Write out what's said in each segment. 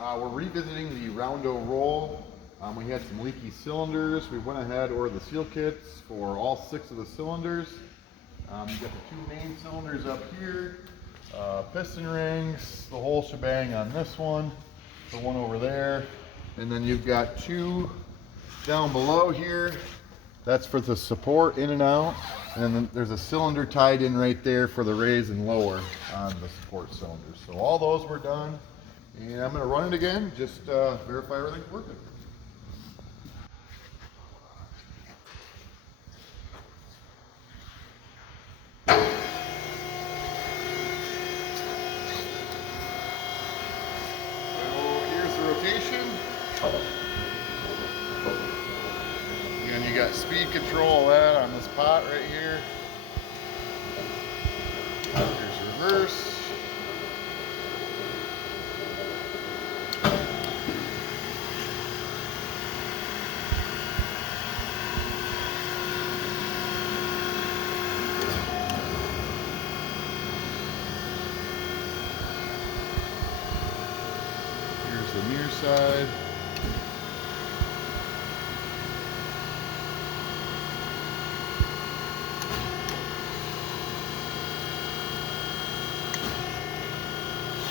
We're revisiting the Roundo roll. We had some leaky cylinders. We went ahead, ordered the seal kits for all 6 of the cylinders. You got the 2 main cylinders up here, piston rings, the whole shebang on this one, the one over there, and then you've got 2 down below here. That's for the support in and out, and then there's a cylinder tied in right there for the raise and lower on the support cylinders. So all those were done, and I'm going to run it again, just verify everything's working. Rotation. And you got speed control of that on this pot right here. Here's reverse. The near side.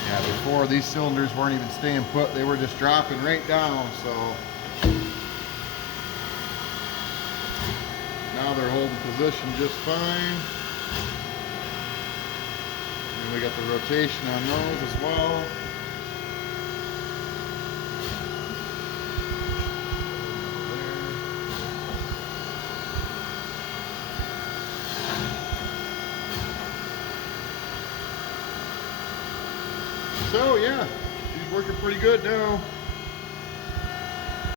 Yeah, before these cylinders weren't even staying put, they were just dropping right down, so now they're holding position just fine. And we got the rotation on those as well. So yeah, she's working pretty good now.